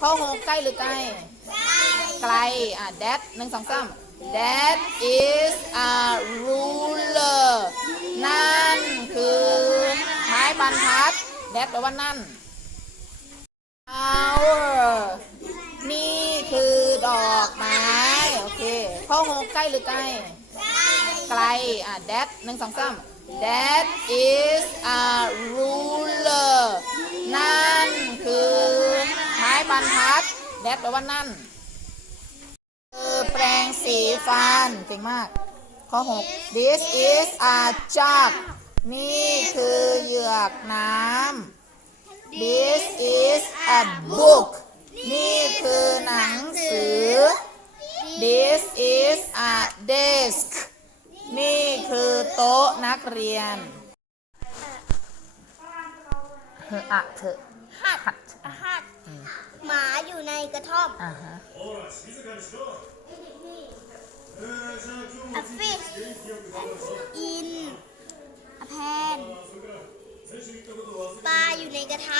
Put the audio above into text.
ข้อหกใกล้หรือไกล ไกล อะ that หนึ่งสองสาม that is a ruler นั่นคือไม้บรรทัด that แปลว่านั่น flower นี่คือดอกไม้ โอเค ข้อหกใกล้หรือไกล ไกล อะ that หนึ่งสองสาม that is a บรรทัด that แปลว่านั่น คือแปรงสีฟันเก่งมาก ข้อ 6 this is a jug นี่คือเหยือกน้ำ this is a book นี่คือหนังสือ this is a desk นี่คือโต๊ะนักเรียนเฮอะอะเถอะหัดอาหารหมาอยู่ ในกระท่อมอ่าฮะ a fish in a pan ปลาอยู่ในกระทะ